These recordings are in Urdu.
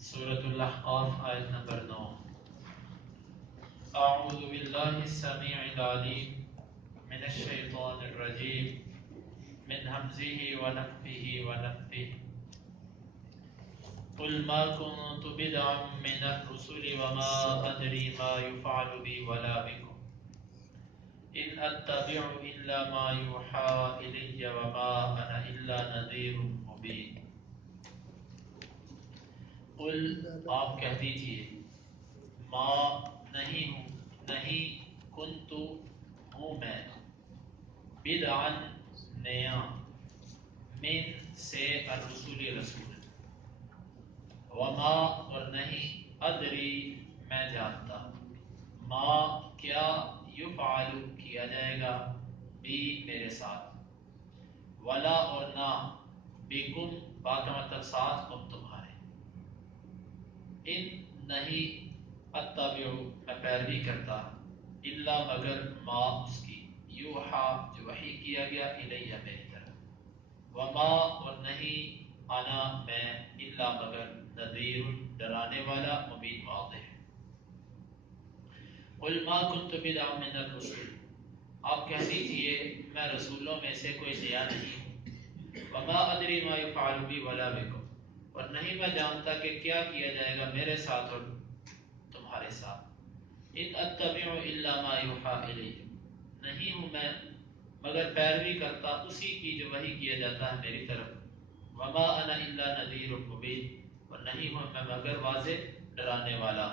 سورة الأحقاف آیت نمبر 9. أعوذ بالله السميع العليم من الشيطان الرجيم من همزه ونفخه ونفثه. قل ما كنت بدعا من الرسل وما أدري ما يفعل بي ولا بكم إن أتبع إلا ما يوحى إلي وما أنا إلا نذير مبين. قل آپ کہہ دیجئے ما نہیں ہوں کنت ہوں میں بدعن نیا من سے الرسول رسول وما اور نہیں ادری میں جانتا ما کیا یفعل کیا جائے گا بھی میرے ساتھ ولا اور نہ بکم با کا مطلب ساتھ تم تمہارے ان نہیں اتبع میں پیروی کرتا الا مگر ما اس کی یوحا جو وحی کیا گیا الیہ میری طرف وما اور نہیں انا میں الا مگر نذیر ڈرانے والا مبین واضح. قل ما كنت بدعا من الرسل آپ کہہ دیجئے میں رسولوں میں سے کوئی نیا نہیں ہوں وما ادری ما يفعل بی ولا بکم اور نہیں میں جانتا کہ کیا کیا جائے گا میرے ساتھ اور تمہارے ساتھ. ان اتبع الا ما يوحى الی نہیں ہوں میں مگر پیروی کرتا اسی کی جو وحی کیا جاتا ہے میری طرف. وما انا الا نذیر مبین اور نہیں ہوں میں مگر واضح ڈرانے والا.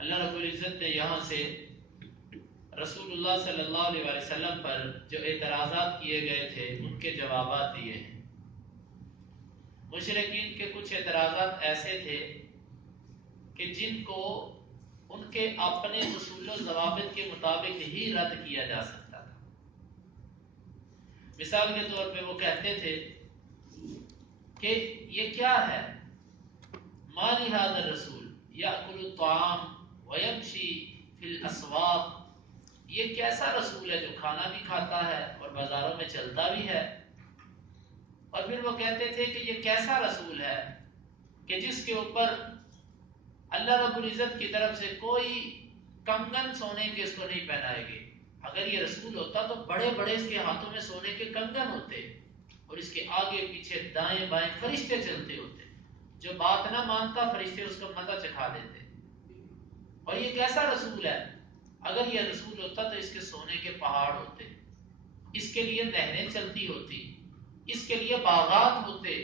اللہ رب العزت نے یہاں سے رسول اللہ صلی اللہ علیہ وسلم پر جو اعتراضات کیے گئے تھے ان کے جوابات دیے ہیں. مشرکین کے کچھ اعتراضات ایسے تھے کہ جن کو ان کے اپنے اصول و ضوابط کے مطابق ہی رد کیا جا سکتا تھا. مثال کے طور پہ وہ کہتے تھے کہ یہ کیا ہے ما لهذا الرسول یاکل الطعام ویمشی فی الاسواق یہ کیسا رسول ہے جو کھانا بھی کھاتا ہے اور بازاروں میں چلتا بھی ہے. اور پھر وہ کہتے تھے کہ یہ کیسا رسول ہے کہ جس کے اوپر اللہ رب العزت کی طرف سے کوئی کنگن سونے کے اس کو نہیں پہنائے گے. اگر یہ رسول ہوتا تو بڑے بڑے اس کے ہاتھوں میں سونے کے کنگن ہوتے اور اس کے آگے پیچھے دائیں بائیں فرشتے چلتے ہوتے. جو بات نہ مانتا فرشتے اس کو مزہ چکھا دیتے. اور یہ کیسا رسول ہے اگر یہ رسول ہوتا تو اس کے سونے کے پہاڑ ہوتے, اس کے لیے نہریں چلتی ہوتی, اس کے لیے باغات ہوتے.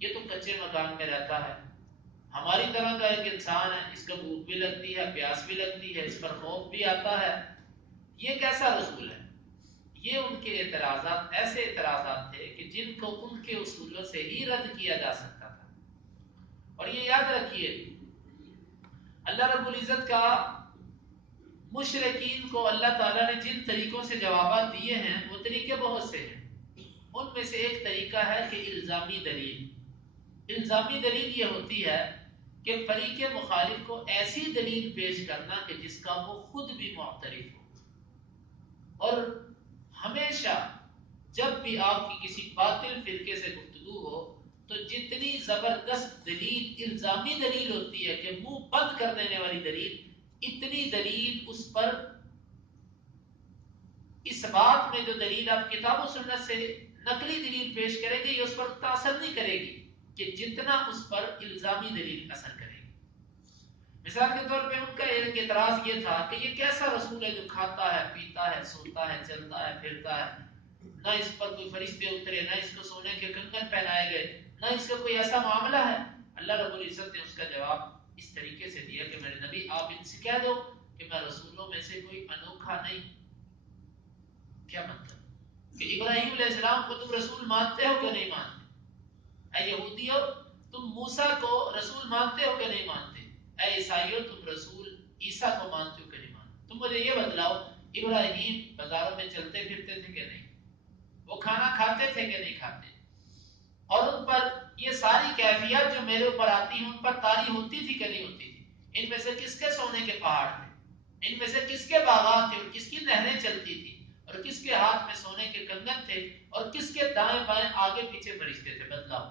یہ تو کچے مکان میں رہتا ہے, ہماری طرح کا ایک انسان ہے, اس کو بھوک بھی لگتی ہے, پیاس بھی لگتی ہے, اس پر خوف بھی آتا ہے. یہ کیسا رسول ہے؟ یہ ان کے اعتراضات ایسے اعتراضات تھے کہ جن کو ان کے اصولوں سے ہی رد کیا جا سکتا تھا. اور یہ یاد رکھیے اللہ رب العزت کا مشرکین کو اللہ تعالیٰ نے جن طریقوں سے جوابات دیے ہیں وہ طریقے بہت سے ہیں. ان میں سے ایک طریقہ ہے کہ الزامی دلیل. الزامی دلیل یہ ہوتی ہے کہ فریق مخالف کو ایسی دلیل پیش کرنا کہ جس کا وہ خود بھی معترف ہو. اور ہمیشہ جب بھی آپ کی کسی باطل فرقے سے گفتگو ہو تو جتنی زبردست دلیل الزامی دلیل ہوتی ہے کہ منہ بند کر دینے والی دلیل, اتنی دلیل اس پر اس بات میں جو دلیل آپ کتاب و سنت سے نقلی دلیل پیش کریں گے یہ اس پر تاثر نہیں کرے گی کہ جتنا اس پر الزامی دلیل اثر کرے گی. مثال کے طور پہ ان کا ایک اعتراض یہ تھا کہ یہ کیسا رسول ہے جو کھاتا ہے, پیتا ہے, سوتا ہے, چلتا ہے, پھرتا ہے, نہ اس پر کوئی فرشتے اترے, نہ اس کو سونے کے کنگن پہنائے گئے, نہ اس کا کوئی ایسا معاملہ ہے. اللہ رب العزت نے اس کا جواب اس طریقے سے دیا کہ میرے نبی آپ ان سے کہہ دو کہ میں رسولوں میں سے کوئی انوکھا نہیں. کیا مطلب کہ ابراہیم علیہ السلام کو تم رسول مانتے ہو کہ نہیں مانتے؟ اے یہودیو تم موسیٰ کو رسول مانتے ہو کہ نہیں مانتے؟ اے عیسائیو تم رسول عیسیٰ کو مانتے ہو کہ نہیں مانتے؟ تم مجھے یہ بتلاؤ ابراہیم بازاروں میں چلتے پھرتے تھے کہ نہیں, وہ کھانا کھاتے تھے کہ نہیں کھاتے, اور ان پر یہ ساری کیفیات جو میرے اوپر آتی ہیں ان پر طاری ہوتی تھی کہ نہیں ہوتی تھی؟ ان میں سے کس کے سونے کے پہاڑ تھے, ان میں سے کس کے باغات تھے, اور کس کی نہریں چلتی تھی, اور کس کے ہاتھ میں سونے کے کنگن تھے, اور کس کے دائیں بائیں آگے پیچھے فرشتے تھے؟ بتلاؤ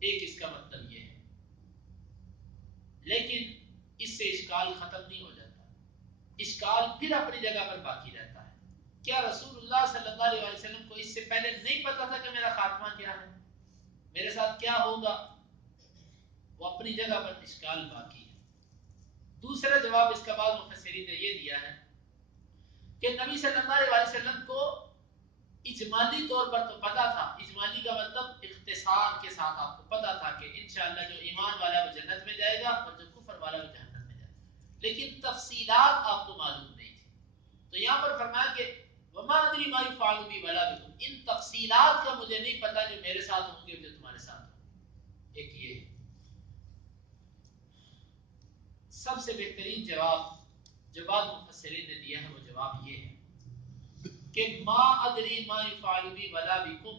ایک اس کا مطلب یہ ہے، لیکن اس سے اشکال ختم نہیں ہو جاتا، اشکال پھر اپنی جگہ پر باقی رہتا ہے۔ کیا رسول اللہ صلی اللہ علیہ وسلم کو اس سے پہلے نہیں پتا تھا کہ میرا خاتمہ کیا ہے، میرے ساتھ کیا ہوگا؟ وہ اپنی جگہ پر اشکال باقی ہے۔ دوسرا جواب اس کا بعد مفسرین نے یہ دیا ہے کہ نبی صلی اللہ علیہ وسلم کو اجمالی طور پر تو پتا تھا، اجمالی کا مطلب اختصار کے ساتھ آپ کو پتا تھا کہ انشاءاللہ جو ایمان والا وہ جنت میں جائے گا اور جو کفر والا وہ جہنم میں جائے گا، لیکن تفصیلات آپ کو معلوم نہیں تھی۔ تو یہاں پر فرمایا کہ وما ادری ما یفعل بی ولا بکم، ان تفصیلات کا مجھے نہیں پتا جو میرے ساتھ ہوں گے اور جو تمہارے ساتھ ہوں گے۔ ایک یہ سب سے بہترین جواب جو بعض مفسرین نے دیا ہے وہ جواب یہ ہے کہ ما ادری ما یفعل بی ولا بکم،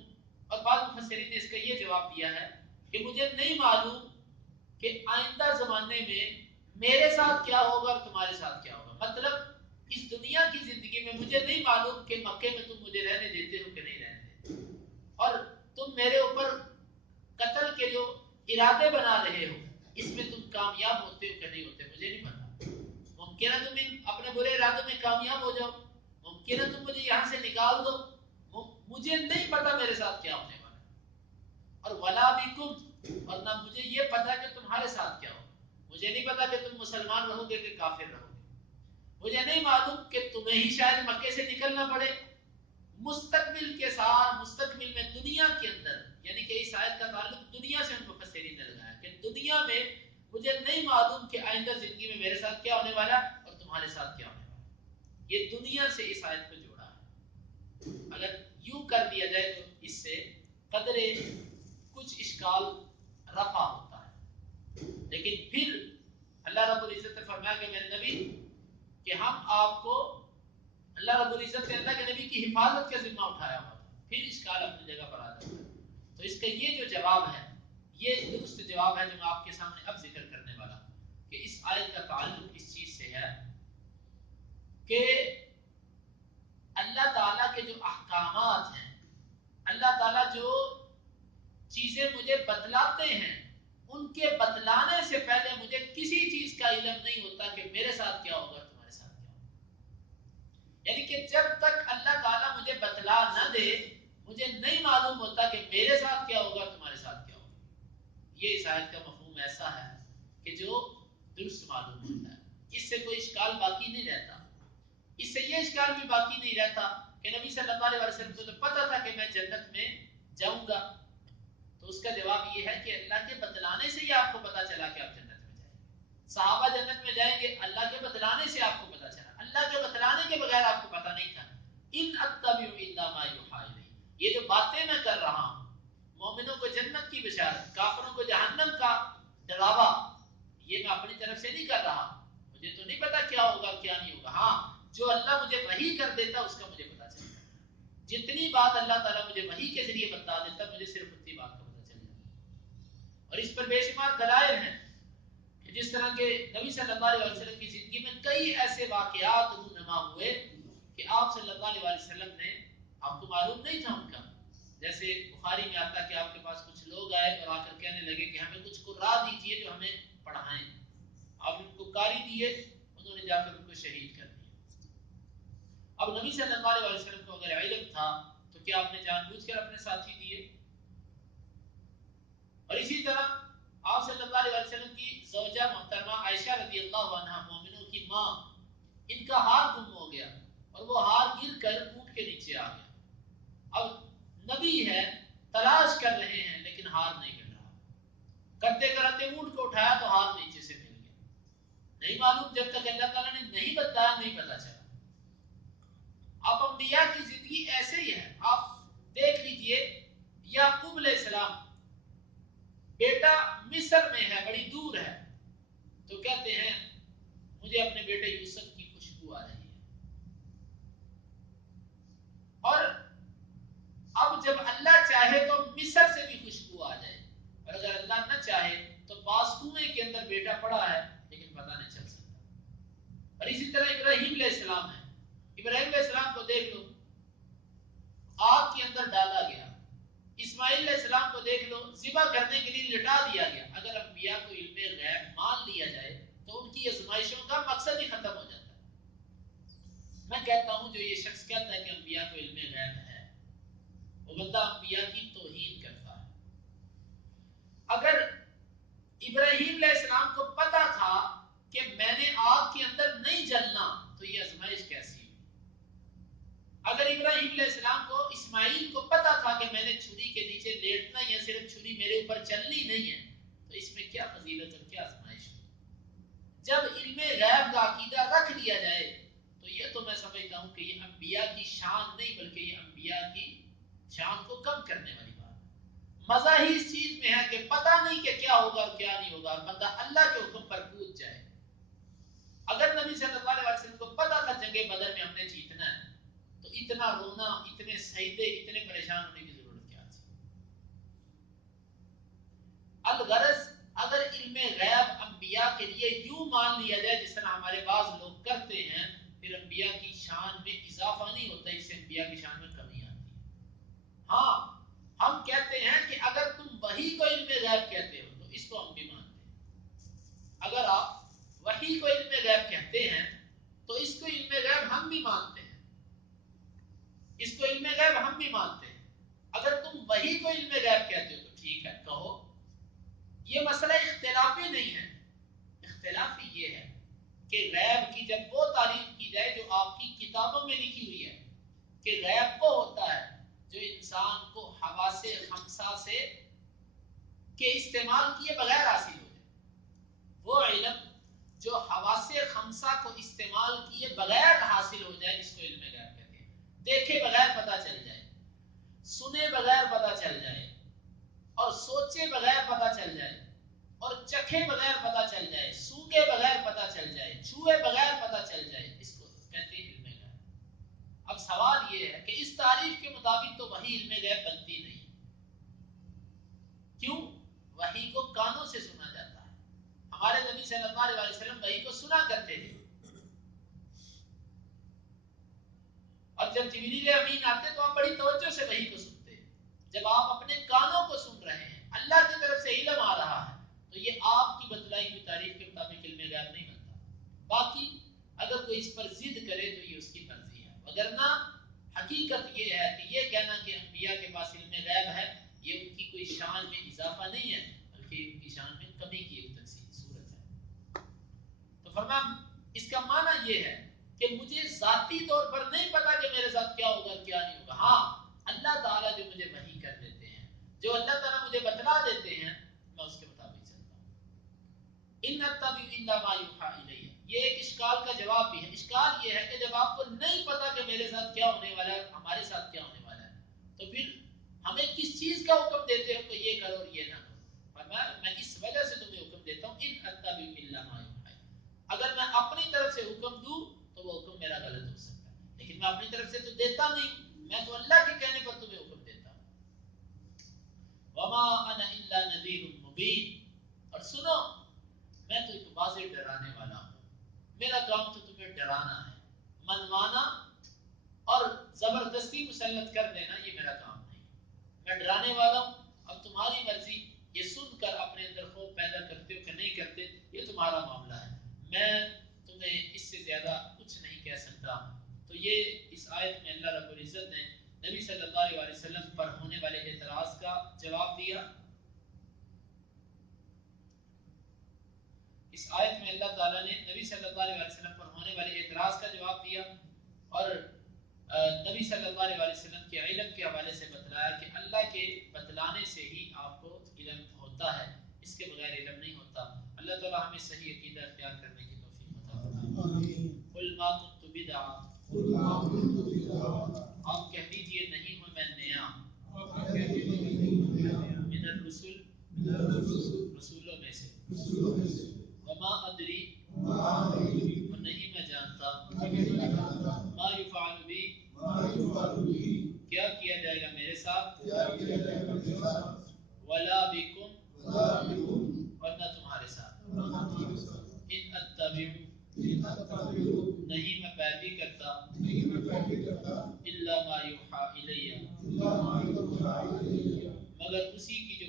اور بعض مفسرین نے اس کا یہ جواب دیا ہے کہ مجھے نہیں معلوم کہ آئندہ زمانے میں میرے ساتھ کیا ہوگا اور تمہارے ساتھ کیا ہوگا۔ مطلب اس دنیا کی زندگی میں مجھے نہیں معلوم کہ مکے میں تم مجھے رہنے دیتے ہو کہ نہیں رہنے دیتے، اور تم میرے اوپر قتل کے جو ارادے بنا رہے ہو اس میں تم کامیاب ہوتے ہو کہ نہیں ہوتے، مجھے نہیں پتا۔ ممکن ہے تم اپنے برے ارادوں میں کامیاب ہو جاؤ، ممکن ہے تم مجھے یہاں سے نکال دو، مجھے نہیں پتا میرے ساتھ کیا ہونے والا ہے۔ اور ولا بکم، اور نہ مجھے یہ پتا کہ تمہارے ساتھ کیا ہوگا، مجھے نہیں پتا کہ تم مسلمان رہو گے کہ کافر رہو گے، مجھے نہیں معلوم کہ تمہیں ہی شاید مکے سے نکلنا پڑے۔ مستقبل کے ساتھ، مستقبل میں دنیا کے اندر، یعنی کہ اس آیت کا تعلق دنیا سے ان مفسرین نے لگایا کہ دنیا میں مجھے نہیں معلوم کہ آئندہ زندگی میں میرے ساتھ کیا ہونے والا اور تمہارے ساتھ کیا ہونے والا۔ یہ دنیا سے اس آیت کو جوڑا ہے۔ اگر یوں کر دیا جائے تو اس سے قدرے کچھ اشکال رفع ہوتا ہے، لیکن پھر اللہ رب العزت نے فرمایا کہ میرے نبی کہ ہم آپ کو، اللہ رب العزت نے اللہ کے نبی کی حفاظت کا ذمہ اٹھایا ہوا تھا، پھر اشکال اپنی جگہ پر آ جاتا ہے۔ تو اس کا یہ جو جواب ہے یہ درست جواب ہے جو میں آپ کے سامنے اب ذکر کرنے والا ہوں کہ اس آیت کا تعلق اس چیز سے ہے کہ اللہ تعالیٰ کے جو احکامات ہیں، اللہ تعالیٰ جو چیزیں مجھے بتلاتے ہیں ان کے بتلانے سے پہلے مجھے کسی چیز کا علم نہیں ہوتا کہ میرے ساتھ کیا ہوگا تمہارے ساتھ کیا ہوگا۔ یعنی کہ جب تک اللہ تعالیٰ مجھے بتلا نہ دے مجھے نہیں معلوم ہوتا کہ میرے ساتھ کیا ہوگا تمہارے ساتھ کیا ہوگا۔ یہ اس آیت کا مفہوم ایسا ہے کہ جو درست معلوم ہوتا ہے، اس سے کوئی اشکال باقی نہیں رہتا۔ اس سے یہ اشکال بھی باقی نہیں رہتا کہ نبی صلی اللہ علیہ وسلم کو تو پتا تھا کہ میں جنت میں جاؤں گا، تو اس کا جواب یہ ہے کہ اللہ کے بتلانے سے ہی آپ کو پتا چلا کہ آپ جنت میں جائیں گے۔ صحابہ جنت میں جائیں گے اللہ کے بتلانے سے آپ کو پتا چلا، اللہ کے بتلانے کے بغیر آپ کو پتا نہیں تھا۔ ان اتبع الا ما یوحی الی، یہ جو باتیں میں کر رہا ہوں، مومنوں کو جنت کی بشارت، کافروں کو جہنم کا ڈراوا، یہ میں اپنی طرف سے نہیں کر رہا، مجھے تو نہیں پتا کیا ہوگا کیا نہیں ہوگا، ہاں جو اللہ مجھے وحی کر دیتا اس کا مجھے پتا چلتا، جتنی بات اللہ تعالیٰ مجھے وحی کے ذریعے بتا دیتا مجھے صرف اتنی بات کا پتا چل جاتا۔ اور اس پر بے شمار دلائل ہیں کہ جس طرح کے نبی صلی اللہ علیہ وسلم کی زندگی میں کئی ایسے واقعات رونما ہوئے کہ آپ صلی اللہ علیہ وسلم نے، آپ کو معلوم نہیں تھا ان کا، جیسے بخاری میں آتا کہ آپ کے پاس کچھ لوگ آئے اور آ کر کہنے لگے کہ ہمیں کچھ قرآ دیجیے جو ہمیں پڑھائیں، آپ ان کو قاری دیے، انہوں نے جا کر ان کو شہید کر دیا۔ اب نبی صلی اللہ علیہ وسلم کو اگر علم تھا تو کیا آپ نے جان بوجھ کر اپنے ساتھی دیے؟ اور اسی طرح آپ صلی اللہ علیہ وسلم کی زوجہ محترمہ عائشہ رضی اللہ عنہا، مومنوں کی ماں، ان کا ہار گم ہو گیا اور وہ ہار گر کر اونٹ کے نیچے آ گیا۔ اب نبی ہے، تلاش کر رہے ہیں لیکن ہار نہیں مل رہا، کرتے کرتے اونٹ کو اٹھایا تو ہار نیچے سے مل گیا، نہیں معلوم، جب تک اللہ تعالیٰ نے نہیں بتایا نہیں پتا چلا۔ اب انبیاء کی زندگی ایسے ہی ہے، آپ دیکھ لیجئے یعقوب علیہ السلام، بیٹا مصر میں ہے، بڑی دور ہے، تو کہتے ہیں مجھے اپنے بیٹے یوسف کی خوشبو آ رہی ہے، اور اب جب اللہ چاہے تو مصر سے بھی خوشبو آ جائے، اور اگر اللہ نہ چاہے تو باس کنویں کے اندر بیٹا پڑا ہے لیکن پتہ نہیں چل سکتا۔ اور اسی طرح ابراہیم علیہ السلام ہے، ابراہیم علیہ السلام کو دیکھ لو، آگ کے اندر ڈالا گیا، اسماعیل علیہ السلام کو کو دیکھ لو، ذبح کرنے کے لیے لٹا دیا گیا. اگر انبیاء کو علم غیب مان لیا جائے تو ان کی آزمائشوں کا مقصد ہی ختم ہو جاتا ہے. میں کہتا ہوں جو یہ شخص کہتا ہے کہ انبیاء کو علم غیب ہے، وہ بندہ انبیاء کی توہین کرتا ہے. اگر ابراہیم علیہ السلام کو پتا تھا کہ میں نے آگ کے اندر نہیں جلنا تو یہ آزمائش کیسی ہوئی؟ اگر ابراہیم علیہ السلام کو اسماعیل کو پتا تھا کہ میں نے چھری کے نیچے لیٹنا ہی ہے، صرف چھری میرے اوپر چلنی نہیں ہے، تو اس میں کیا فضیلت اور کیا آزمائش ہوئی؟ جب علم غیب کا عقیدہ رکھ لیا جائے تو یہ تو میں سمجھتا ہوں کہ یہ انبیاء کی شان نہیں بلکہ یہ انبیاء کی شان کو کم کرنے والی بات ہے. مزہ ہی اس چیز میں ہے کہ پتہ نہیں کہ کیا ہوگا اور کیا نہیں ہوگا، اور بندہ اللہ کے حکم پر کود جائے. اگر نبی صلی اللہ علیہ وسلم کو پتا تھا جنگ بدر میں ہم نے جیتنا ہے تو اتنا رونا، اتنے سجدے، اتنے پریشان ہونے کی ضرورت کیا تھی؟ الغرض اگر علم غیب انبیاء کے لیے یوں مان لیا جائے جس طرح ہمارے بعض لوگ کرتے ہیں، پھر انبیاء کی شان میں اضافہ نہیں ہوتا، اس سے انبیاء کی شان میں کمی آتی ہے. ہاں ہم کہتے ہیں کہ اگر تم وحی کو علم غیب کہتے ہو تو اس کو ہم بھی مانتے ہیں. اگر آپ وحی کو علم غیب کہتے ہیں تو اس کو علم غیب ہم بھی مانتے ہیں، اس کو علم غیب ہم بھی مانتے ہیں. اگر تم وحی کو علم غیب کہتے ہو تو ٹھیک ہے کہو. یہ مسئلہ اختلافی نہیں ہے، اختلافی یہ ہے کہ غیب کی جب وہ تعریف کی جائے جو آپ کی کتابوں میں لکھی ہوئی ہے کہ غیب وہ ہوتا ہے جو انسان کو حواس خمسہ سے کے استعمال کیے بغیر حاصل ہو جائے. وہ علم جو حواس خمسہ کو استعمال کیے بغیر حاصل ہو جائے اس کو علم غیب کہتے ہیں. دیکھے بغیر پتہ چل جائے، سنے بغیر پتہ چل جائے، اور سوچے بغیر پتہ چل جائے، اور چکھے بغیر پتہ چل جائے، سونگے بغیر پتہ چل جائے، چھوئے بغیر پتہ چل جائے، اس کو کہتے ہیں علم غیب. اب سوال یہ ہے کہ اس تعریف کے مطابق تو وحی علم غیب بنتی نہیں. کیوں؟ وحی کو کانوں سے سنا جاتا ہے. ہمارے نبی صلی اللہ علیہ وسلم وحی کو سنا کرتے تھے، اور جب جبریل امین آتے تو آپ بڑی توجہ سے وحی کو سنتے. جب آپ اپنے کانوں کو سن رہے ہیں، اللہ کی طرف سے علم آ رہا ہے، تو یہ آپ کی بتلائی ہوئی تعریف کے مطابق علم غیب نہیں بنتا. باقی اگر کوئی اس پر ضد کرے تو یہ اس کی مرضی ہے، وگرنہ حقیقت یہ ہے کہ یہ کہنا کہ انبیاء کے پاس علم غیب ہے یہ ان کی کوئی شان میں اضافہ نہیں ہے بلکہ ان کی شان میں کمی کی ایک صورت ہے. تو فرمایا اس کا معنی یہ ہے کہ مجھے ذاتی طور پر نہیں پتا کہ میرے ساتھ کیا ہوگا کیا نہیں ہوگا. ہاں اللہ تعالیٰ جو مجھے وحی کر دیتے ہیں، جو اللہ تعالیٰ مجھے بتلا دیتے ہیں، میں اس کے مطابق چلتا ہوں. ان اتبع الا ما یوحی الی، یہ ایک اشکال کا جواب بھی ہے. اشکال یہ ہے کہ جب آپ کو نہیں پتا کہ میرے ساتھ کیا ہونے والا ہے، ہمارے ساتھ کیا ہونے والا ہے، تو پھر ہمیں کس چیز کا حکم دیتے ہو کہ یہ کرو اور یہ نہ کرو؟ میں اس وجہ سے تمہیں حکم دیتا ہوں ان اتبع الا ما یوحی. اگر میں اپنی طرف سے حکم دوں تو وہ حکم میرا غلط ہو سکتا ہے، لیکن میں اپنی طرف سے تو دیتا نہیں، میں تو اللہ کے کہنے پر تمہیں حکم دیتا ہوں. وما انا الا نذیر مبین، اور سنو میں تو ایک واضح ڈرانے والا ہوں. میرا کام تو تمہیں ڈرانا ہے، منوانا اور زبردستی مسلط کر دینا یہ میرا کام نہیں. میں ڈرانے والا ہوں. اب تمہاری مرضی، یہ سن کر اپنے اندر خوف پیدا کرتے ہو کہ نہیں کرتے، یہ تمہارا معاملہ ہے. میں تمہیں اس سے زیادہ کچھ نہیں کہہ سکتا. تو یہ اس آیت میں اللہ رب العزت نے نبی صلی اللہ علیہ وسلم پر ہونے والے اعتراض کا جواب دیا. اس آیت میں اللہ تعالیٰ نے نبی صلی اللہ علیہ وسلم پر ہونے والے اعتراض کا جواب دیا، اور نبی صلی اللہ علیہ وسلم کے علم کے حوالے سے بتلایا کہ اللہ کے بتلانے سے ہی آپ کو علم ہوتا ہے، اس کے بغیر علم نہیں ہوتا. اللہ تعالیٰ ہمیں صحیح عقیدہ اختیار کرنے کی توفیق عطا فرمائے. قل ما كنت بدعا، آپ کہہ دیجئے نہیں ہوں میں نیا، من الرسل، رسولوں میں سے، وما ادری، اور نہیں میں جانتا، ما یفعل بی، کیا کیا جائے گا میرے ساتھ، ولا بکم، اور نہ تمہارے ساتھ. ان اتبع، نہیں میں پیروی کرتا، الا ما یوحی الی، مگر اسی کی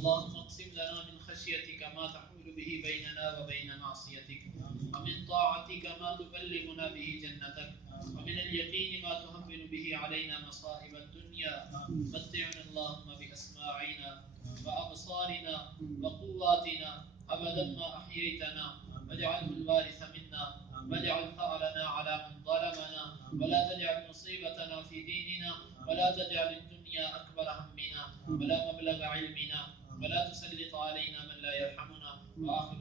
اللهم اقسم لنا من خشيتك ما تحول به بيننا وبين معصيتك، ومن طاعتك ما تبلغنا به جنتك، ومن اليقين ما تهون به علينا مصائب الدنيا. متعنا اللهم بأسماعنا وأبصارنا وقواتنا أبدا ما أحييتنا، واجعله الوارث منا، واجعل ثأرنا على من ظلمنا، ولا تجعل مصيبتنا في ديننا، ولا تجعل الدنيا أكبر همنا ولا مبلغ علمنا، ولا تسلط علينا من لا يرحمنا. وآخر